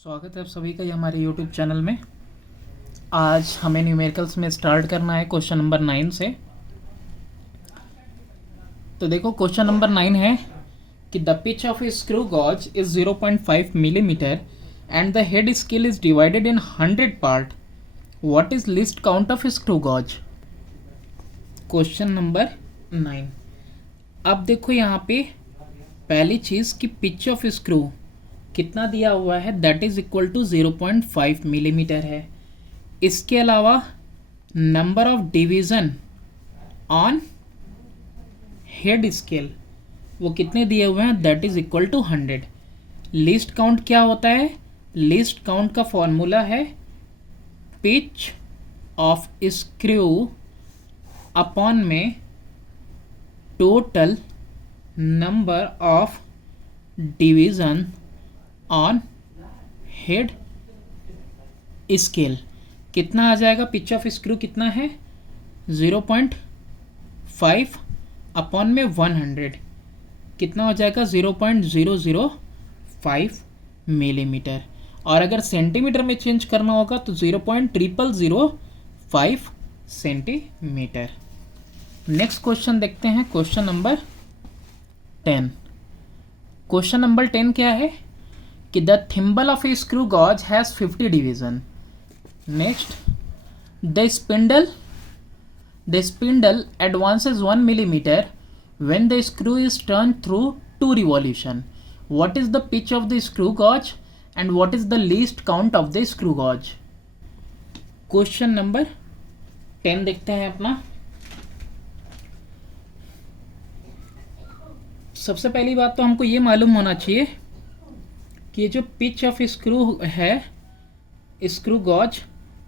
स्वागत है आप सभी का ये हमारे YouTube चैनल में। आज हमें न्यूमेरिकल्स में स्टार्ट करना है क्वेश्चन नंबर 9 से। तो देखो क्वेश्चन नंबर 9 है कि the pitch of a screw gauge is 0.5 millimetre and the head scale is divided in 100 part. What is least count of a screw gauge? Question number 9। अब देखो यहाँ पे पहली चीज़ कि पिच ऑफ स्क्रू कितना दिया हुआ है, that is equal to 0.5 millimetre है। इसके अलावा number of division on head scale वो कितने दिए हुए हैं, that is equal to 100। Least count क्या होता है? लीस्ट काउंट का फॉर्मूला है पिच ऑफ स्क्रू अपॉन में total number of division on head scale. कितना आ जाएगा? पिच ऑफ स्क्रू कितना है? 0.5 अपॉन में 100 कितना हो जाएगा? 0.005 मिलीमीटर। और अगर सेंटीमीटर में चेंज करना होगा तो 0.0005 सेंटीमीटर। नेक्स्ट क्वेश्चन देखते हैं, क्वेश्चन नंबर 10। क्वेश्चन नंबर 10 क्या है कि the thimble of a screw gauge has 50 division. Next, the spindle advances 1 millimeter when the screw is turned through 2 revolution. What is the pitch of the screw gauge and what is the least count of the screw gauge? Question number 10 देखते हैं अपना। सबसे पहली बात तो हमको ये मालूम होना चाहिए कि ये जो पिच ऑफ स्क्रू है, स्क्रू गॉज,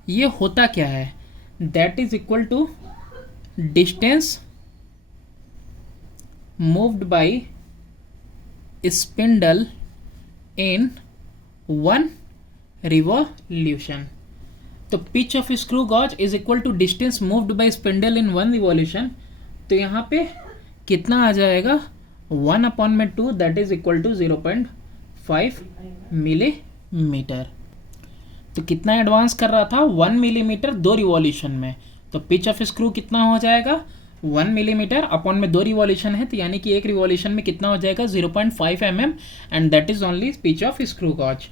ये होता क्या है? That is equal to distance moved by spindle in 1 revolution. तो pitch of screw gauge is equal to distance moved by spindle in 1 revolution. तो यहाँ पे कितना आ जाएगा? 1 अपॉन में 2 that is equal to 0.5 millimetre. तो कितना एडवांस कर रहा था? 1 मिलीमीटर 2 रिवॉल्यूशन में। तो पिच ऑफ स्क्रू कितना हो जाएगा? 1 मिलीमीटर अपॉन में 2 रिवॉल्यूशन है, तो यानी कि एक रिवॉल्यूशन में कितना हो जाएगा? 0.5 mm and that is only pitch of screw gauge.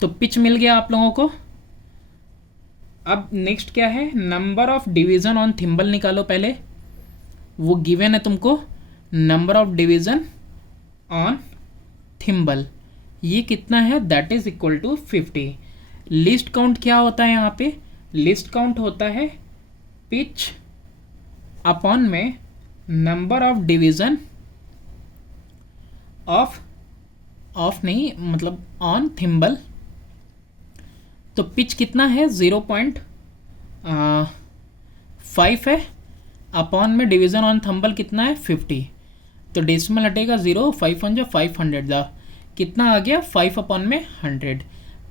तो पिच मिल गया आप लोगों को। अब नेक्स्ट क्या है? Number of division on thimble निकालो पहले। वो गिवन है तुमको, number of division on thimble ये कितना है? That is equal to 50। Least count क्या होता है यहाँ पे? लिस्ट काउंट होता है पिच अपॉन में नंबर ऑफ डिवीजन ऑफ नहीं मतलब ऑन थिम्बल। तो पिच कितना है? 0.5 है अपॉन में डिवीजन ऑन थिम्बल कितना है? 50। तो डेसिमल हटेगा 0, 5 1 500 कितना आ गया? 5 अपॉन में 100।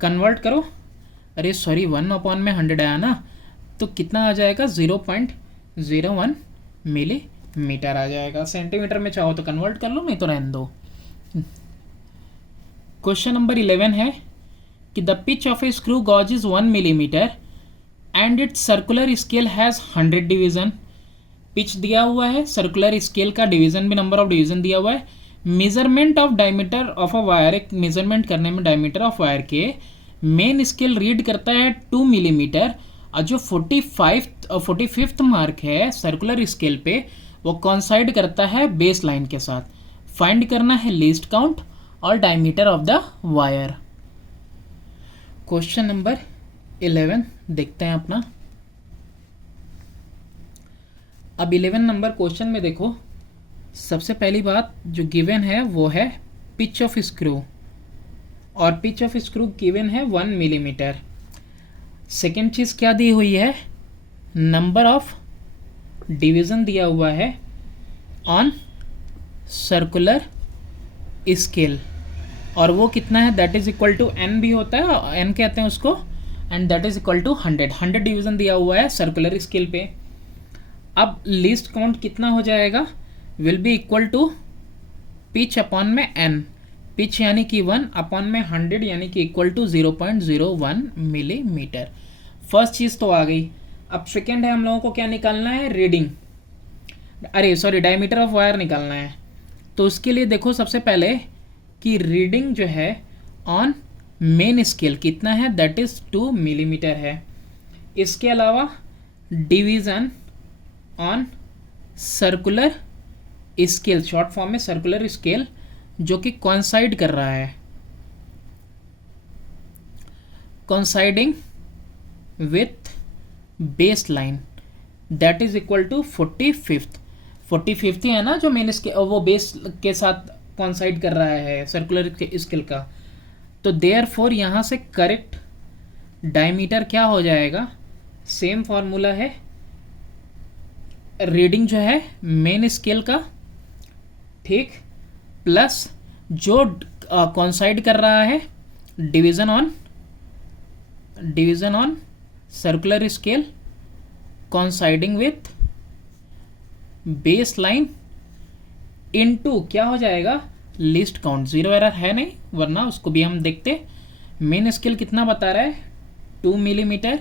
कन्वर्ट करो, अरे सॉरी 1 अपॉन में 100 आया ना, तो कितना आ जाएगा? 0.01 मिलीमीटर आ जाएगा। सेंटीमीटर में चाहो तो कन्वर्ट कर लो, नहीं तो रहने दो। क्वेश्चन नंबर 11 है कि the pitch of a screw gauge is 1 millimetre and its circular scale has 100 division. Pitch दिया हुआ है, सर्कुलर स्केल का डिवीजन भी, नंबर ऑफ डिवीजन दिया हुआ है। Measurement of diameter of a wire, एक मेजरमेंट करने में डायमीटर ऑफ वायर के मेन स्केल रीड करता है 2 मिलीमीटर और जो 45th मार्क है सर्कुलर स्केल पे वो कॉन्साइड करता है बेस लाइन के साथ। फाइंड करना है लीस्ट काउंट और diameter of the wire. Question number 11 देखते हैं अपना। अब 11 नंबर क्वेश्चन में देखो, सबसे पहली बात जो गिवन है वो है पिच ऑफ स्क्रू, और पिच ऑफ स्क्रू गिवन है 1 मिलीमीटर। सेकेंड चीज़ क्या दी हुई है? नंबर ऑफ डिवीज़न दिया हुआ है ऑन सर्कुलर स्केल, और वो कितना है? That is equal to n भी होता है, n कहते हैं उसको, and that is equal to 100 division दिया हुआ है सर्कुलर स्केल पे। अब लीस्ट काउंट कितना हो जाएगा? Will be equal to pitch upon में n। पिच यानी कि 1 अपॉन में 100 यानी कि इक्वल टू 0.01 मिलीमीटर। फर्स्ट चीज़ तो आ गई। अब सेकेंड है, हम लोगों को क्या निकालना है, रीडिंग, अरे सॉरी डायमीटर ऑफ वायर निकालना है। तो उसके लिए देखो सबसे पहले कि रीडिंग जो है ऑन मेन स्केल कितना है, दैट इज़ 2 मिलीमीटर है। इसके अलावा division on circular scale, short form में सर्कुलर स्केल, जो कि कॉन्साइड कर रहा है, coinciding with base line, that is equal to 45th है ना, जो मेन स्केल वो बेस के साथ कॉन्साइड कर रहा है सर्कुलर स्केल का। तो देयर फोर यहाँ से करेक्ट डायमीटर क्या हो जाएगा, सेम फॉर्मूला है, रीडिंग जो है मेन स्केल का, ठीक, प्लस जो कॉन्साइड कर रहा है division on circular scale coinciding with base line into क्या हो जाएगा, लिस्ट काउंट। जीरो एरर है नहीं, वरना उसको भी हम देखते। मेन स्केल कितना बता रहा है, 2 मिलीमीटर,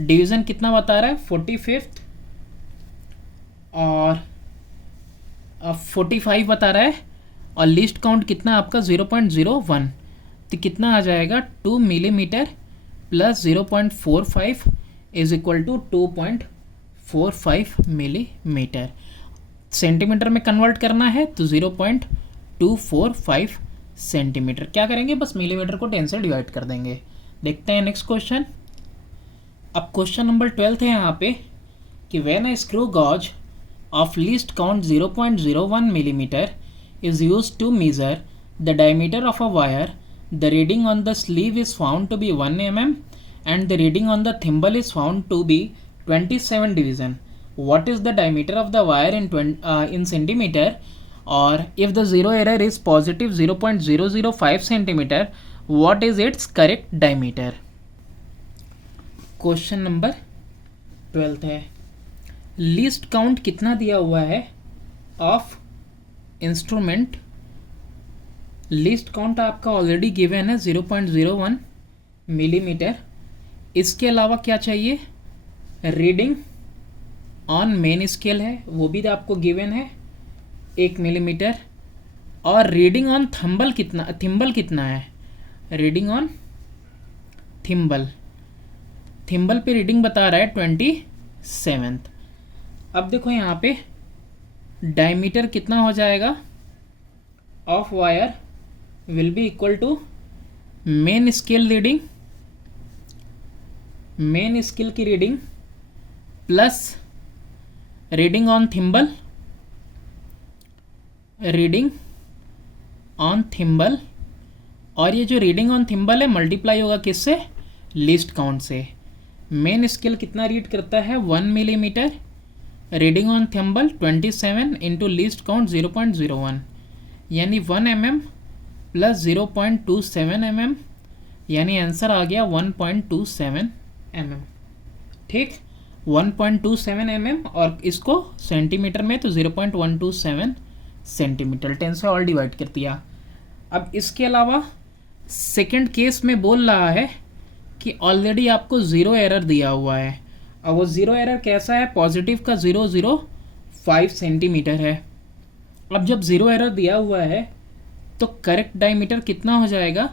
डिवीजन कितना बता रहा है, 45th, और 45 बता रहा है, और लिस्ट काउंट कितना आपका 0.01, तो कितना आ जाएगा 2 millimetre plus 0.45 is equal to 2.45 millimetre. Centimetre में कन्वर्ट करना है तो 0.245 सेंटीमीटर। क्या करेंगे, बस मिलीमीटर को 10 से डिवाइड कर देंगे। देखते हैं नेक्स्ट क्वेश्चन। अब क्वेश्चन नंबर 12 है यहाँ पे कि when a screw gauge of least count 0.01 millimeter is used to measure the diameter of a wire, the reading on the sleeve is found to be 1 mm and the reading on the thimble is found to be 27 division. What is the diameter of the wire in centimeter? Or if the zero error is positive 0.005 centimeter, what is its correct diameter? Question number 12 है। Least count कितना दिया हुआ है of instrument, least count आपका already given है 0.01 millimetre. इसके अलावा क्या चाहिए, रीडिंग ऑन मेन स्केल है, वो भी आपको गिवन है 1 मिलीमीटर, और रीडिंग ऑन थिम्बल कितना है, रीडिंग ऑन थिम्बल पे रीडिंग बता रहा है 27। अब देखो यहाँ पे डायमीटर कितना हो जाएगा of wire will be equal to main scale reading, main scale की reading plus reading on thimble, reading on thimble, और ये जो रीडिंग ऑन थिम्बल है मल्टीप्लाई होगा किससे, लीस्ट काउंट से। मेन स्केल कितना रीड करता है 1 millimetre, reading on thimble 27 into least count 0.01, यानी 1 mm प्लस 0.27 mm, यानी आंसर आ गया 1.27 mm। ठीक, 1.27 mm, और इसको सेंटीमीटर में तो 0.127 सेंटीमीटर, 10 से ऑल डिवाइड कर दिया। अब इसके अलावा सेकंड केस में बोल रहा है कि ऑलरेडी आपको ज़ीरो एरर दिया हुआ है, और वो ज़ीरो एरर कैसा है, पॉजिटिव का 0.005 सेंटीमीटर है। अब जब ज़ीरो एरर दिया हुआ है तो करेक्ट डायमीटर कितना हो जाएगा,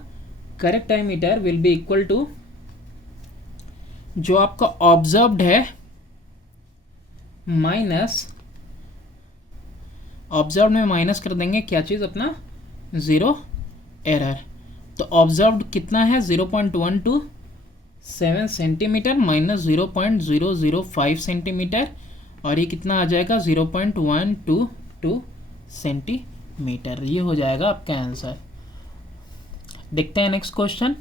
correct diameter will be equal to जो आपका ऑब्जर्व्ड है माइनस, ऑब्जर्व में माइनस कर देंगे क्या चीज़, अपना ज़ीरो एरर। तो ऑब्जर्व्ड कितना है 0.127 सेंटीमीटर माइनस 0.005 सेंटीमीटर, और ये कितना आ जाएगा 0.122 सेंटीमीटर। ये हो जाएगा आपका आंसर। देखते हैं नेक्स्ट क्वेश्चन।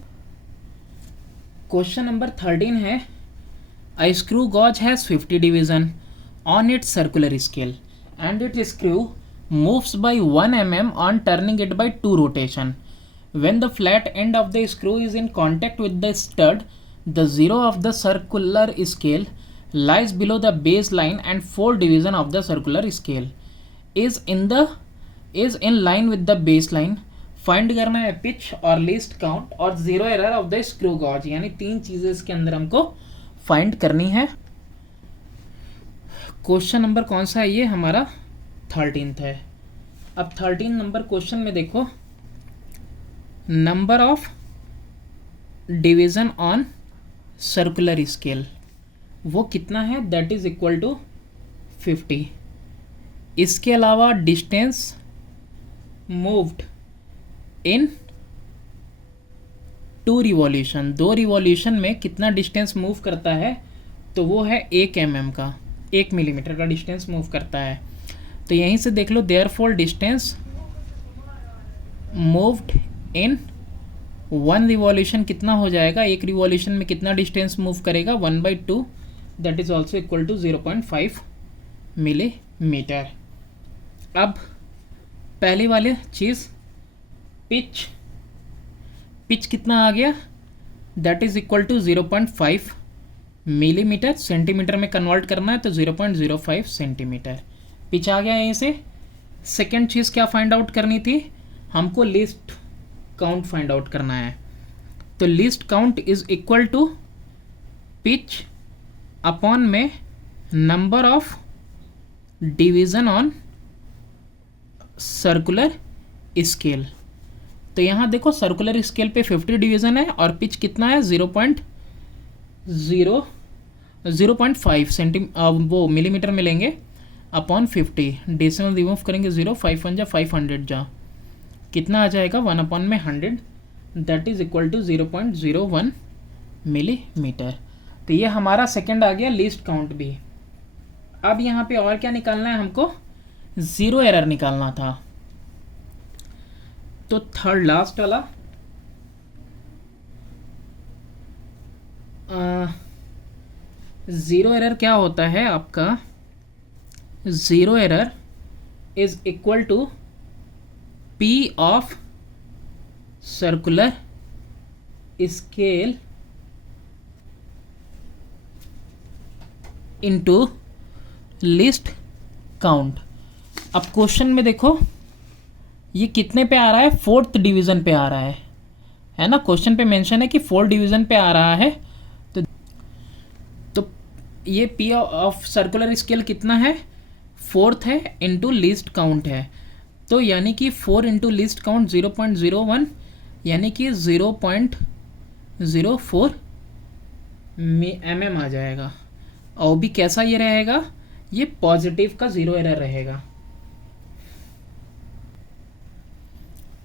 क्वेश्चन नंबर 13 है, a screw gauge has 50 division on its circular scale and its screw moves by 1 mm on turning it by 2 rotation. When the flat end of the screw is in contact with the stud, the zero of the circular scale lies below the base line and 4 division of the circular scale is in line with the baseline. Find करना है pitch और least count और zero error of the screw gauge, यानी तीन चीजें इसके अंदर हमको फाइंड करनी है। क्वेश्चन नंबर कौन सा है ये? हमारा 13th है। अब 13 नंबर क्वेश्चन में देखो, number of division on circular scale वो कितना है? That is equal to 50। इसके अलावा distance moved in 2 revolution, 2 revolution में कितना डिस्टेंस मूव करता है? तो वो है 1 mm का, 1 मिलीमीटर का डिस्टेंस मूव करता है। तो यहीं से देख लो, therefore distance moved in 1 revolution कितना हो जाएगा? 1 रिवॉल्यूशन में कितना डिस्टेंस मूव करेगा? 1/2, that is also equal to 0.5 millimetre. अब पहली वाली चीज़ पिच कितना आ गया? That is equal to 0.5 millimetre, centimetre में कन्वर्ट करना है तो 0.05 सेंटीमीटर पिच आ गया यहीं से। सेकेंड चीज़ क्या फाइंड आउट करनी थी? हमको लीस्ट काउंट फाइंड आउट करना है। तो least count is equal to pitch upon में number of division on circular scale. तो यहाँ देखो सर्कुलर स्केल पे 50 डिवीजन है और पिच कितना है? 0.5 वो मिलीमीटर में लेंगे अपॉन 50, डेसिमल रिमूव करेंगे 0, 5 1 जा 500 जा, कितना आ जाएगा? 1 अपॉन में 100, that is equal to 0.01 millimetre. तो ये हमारा सेकंड आ गया लीस्ट काउंट भी। अब यहाँ पे और क्या निकालना है हमको? ज़ीरो एरर निकालना था। तो थर्ड लास्ट वाला ज़ीरो एरर क्या होता है आपका? Zero error is equal to P of circular scale into least count. अब क्वेश्चन में देखो ये कितने पे आ रहा है? 4th डिवीज़न पे आ रहा है ना। क्वेश्चन पे मेंशन है कि 4th डिवीज़न पे आ रहा है। तो ये पी ऑफ सर्कुलर स्केल कितना है? 4th है इनटू लीस्ट काउंट है। तो यानी कि 4 इंटू लीस्ट काउंट 0.01, यानी कि 0.04 mm आ जाएगा। और भी कैसा ये रहेगा? ये पॉजिटिव का ज़ीरो एरर रहेगा।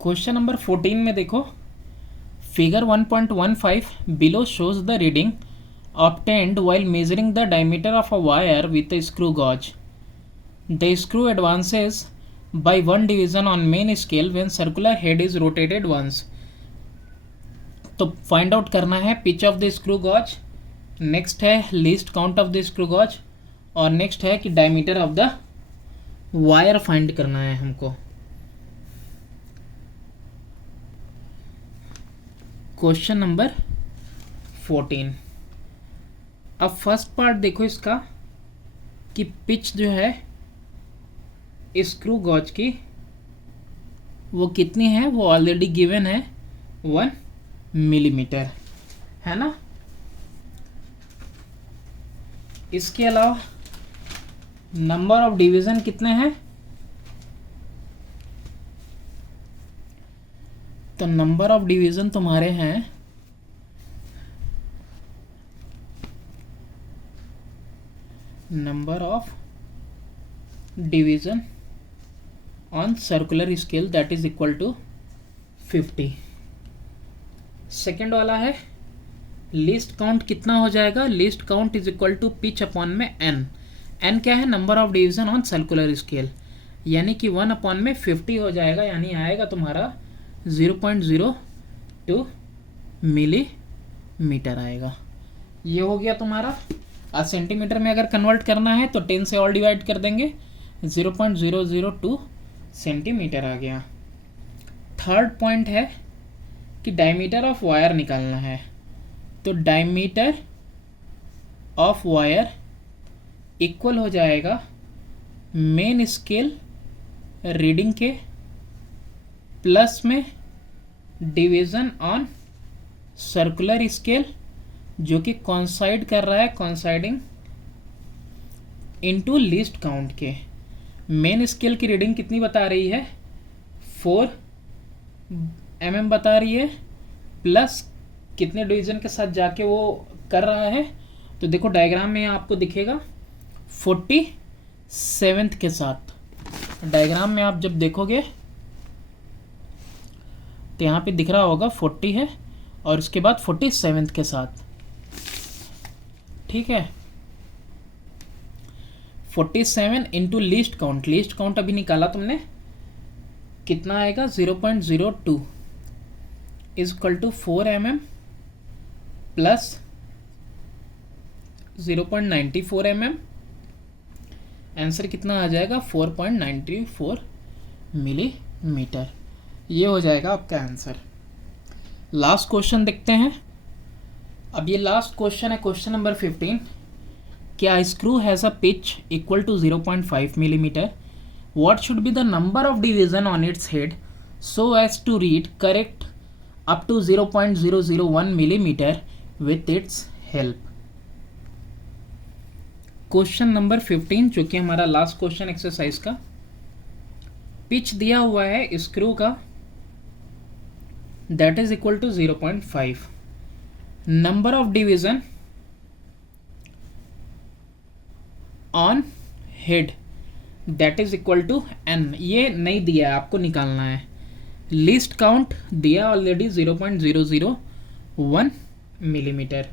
क्वेश्चन नंबर 14 में देखो, figure 1.15 below shows the reading obtained while measuring the diameter of a wire with a screw gauge. The screw advances by 1 division on main scale when circular head is rotated once. तो find out करना है pitch of the screw gauge, next है least count of the screw gauge, और next है कि diameter of the wire find करना है हमको। Question number 14। अब फर्स्ट पार्ट देखो इसका कि पिच जो है स्क्रू गॉज की वो कितनी है? वो ऑलरेडी गिवन है 1 मिलीमीटर, है ना। इसके अलावा नंबर ऑफ डिवीजन कितने हैं? तो नंबर ऑफ डिवीजन तुम्हारे हैं number of division on circular scale that is equal to 50। Second वाला है लिस्ट काउंट कितना हो जाएगा? Least count is equal to pitch upon में एन। एन क्या है? Number of division on circular scale, यानी कि 1 अपॉन में 50 हो जाएगा, यानी आएगा तुम्हारा 0.02 मिलीमीटर आएगा। ये हो गया तुम्हारा। सेंटीमीटर में अगर कन्वर्ट करना है तो 10 से और डिवाइड कर देंगे, 0.002 सेंटीमीटर आ गया। थर्ड पॉइंट है कि डायमीटर ऑफ वायर निकालना है। तो डायमीटर ऑफ वायर इक्वल हो जाएगा मेन स्केल रीडिंग के प्लस में डिवीजन ऑन सर्कुलर स्केल जो कि कॉन्साइड कर रहा है, कॉन्साइडिंग इनटू लीस्ट काउंट के। मेन स्केल की रीडिंग कितनी बता रही है, 4 mm बता रही है, प्लस कितने डिवीजन के साथ जाके वो कर रहा है, तो देखो डायग्राम में आपको दिखेगा 47th के साथ। डायग्राम में आप जब देखोगे तो यहाँ पे दिख रहा होगा 40 है और उसके बाद 47th के साथ, ठीक है। 47 into least count, least count अभी निकाला तुमने, कितना आएगा 0.02 is equal to 4 mm plus 0.94 mm। Answer कितना आ जाएगा 4.94 मिलीमीटर। ये हो जाएगा आपका आंसर। लास्ट क्वेश्चन देखते हैं। अब ये लास्ट क्वेश्चन है, क्वेश्चन नंबर 15। क्या screw has a pitch equal to 0.5 millimetre, what should be the number of division on its head so as to read correct up to 0.001 millimeter with its help। Question number 15 जो कि हमारा last question exercise का, pitch दिया हुआ है screw का that is equal to 0.5, number of division on head that is equal to n। ये नहीं दिया है, आपको निकालना है। लीस्ट काउंट दिया ऑलरेडी 0.001 मिलीमीटर।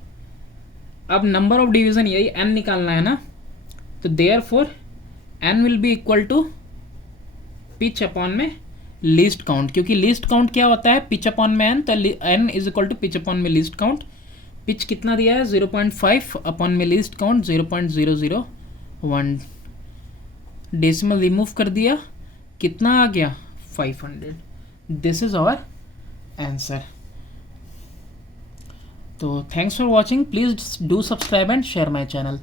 अब नंबर ऑफ डिवीजन यही n निकालना है ना, तो therefore n will be equal to pitch upon में लीस्ट काउंट, क्योंकि लीस्ट काउंट क्या होता है, पिच अपॉन में n, तो n is equal to pitch upon में लीस्ट काउंट। पिच कितना दिया है 0.5 अपॉन में लीस्ट काउंट 0.001, डेसिमल रिमूव कर दिया, कितना आ गया 500। This is our answer. तो thanks for watching, please do subscribe and share my channel.